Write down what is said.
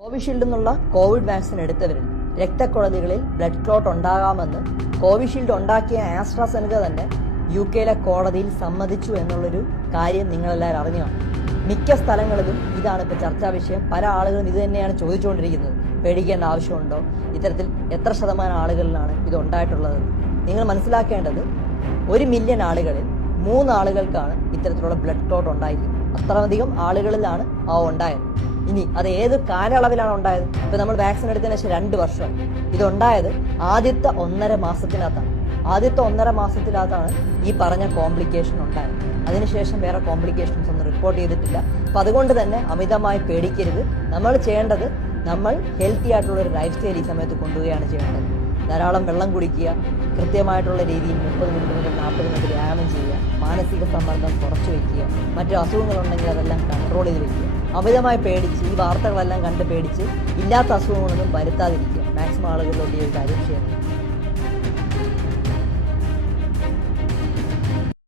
Covishield എന്നുള്ള covid vaccine എടുത്തവരിൽ രക്തക്കുഴലുകളിൽ ബ്ലഡ് ക്ലോട്ട് ഉണ്ടാകാമെന്ന് കോവിഷീൽഡ് ഉണ്ടാക്കിയ ആസ്ട്രാസെനക തന്നെ UK കോടതിയിൽ സമ്മതിച്ചു എന്നുള്ളൊരു കാര്യം നിങ്ങളെല്ലാവരും അറിഞ്ഞു കാണും. മിക്ക സ്ഥലങ്ങളിലും ഇതാണ് ഇപ്പോൾ ചർച്ചാ വിഷയം. പല ആളുകളും ഇത് തന്നെയാണ് ചോദിച്ചുകൊണ്ടിരിക്കുന്നത്. പേടിക്കേണ്ട ആവശ്യമുണ്ടോ? ഇത്തരത്തിൽ എത്ര ശതമാനം ആളുകളിലാണ് ഇത് ഉണ്ടായിട്ടുള്ളത്? നിങ്ങൾ മനസ്സിലാക്കേണ്ടത് 1 മില്യൺ ആളുകളിൽ 3 ആളുകൾക്കാണ് ഇത്തരത്തിലുള്ള ബ്ലഡ് ക്ലോട്ട് ഉണ്ടായിരിക്കുന്നത്. അത്രയധികം ആളുകളിലാണ് ഉണ്ടായത്. ഇനി അത് ഏത് കാലയളവിലാണ് ഉണ്ടായത്? ഇപ്പൊ നമ്മൾ വാക്സിൻ എടുത്തതിന് ശേഷം 2 വർഷമായി. ഇതുണ്ടായത് ആദ്യത്തെ 1.5 മാസത്തിനകത്താണ്. ആദ്യത്തെ 1.5 മാസത്തിനകത്താണ് ഈ പറഞ്ഞ കോംപ്ലിക്കേഷൻ ഉണ്ടായത്. അതിനുശേഷം വേറെ കോംപ്ലിക്കേഷൻസ് ഒന്നും റിപ്പോർട്ട് ചെയ്തിട്ടില്ല. അപ്പൊ അതുകൊണ്ട് തന്നെ അമിതമായി പേടിക്കരുത്. നമ്മൾ ചെയ്യേണ്ടത്, നമ്മൾ ഹെൽത്തി ആയിട്ടുള്ള ഒരു ലൈഫ് സ്റ്റൈൽ ഈ സമയത്ത് കൊണ്ടുപോവുകയാണ് ചെയ്യേണ്ടത്. ധാരാളം വെള്ളം കുടിക്കുക, കൃത്യമായിട്ടുള്ള രീതിയിൽ 30 മിനിറ്റ് മുതൽ 40 മിനിറ്റ് വ്യായാമം ചെയ്യുക, മാനസിക സമ്മർദ്ദം കുറച്ച് വയ്ക്കുക, മറ്റു അസുഖങ്ങളുണ്ടെങ്കിൽ അതെല്ലാം കൺട്രോൾ ചെയ്ത് വയ്ക്കുക. അമിതമായി പേടിച്ച് ഈ വാർത്തകളെല്ലാം കണ്ട് പേടിച്ച് ഇല്ലാത്ത അസുഖങ്ങളൊന്നും വരുത്താതിരിക്കുക. മാക്സിമം ആളുകളിലോട്ട് ഈ ഒരു കാര്യം ചെയ്യാം.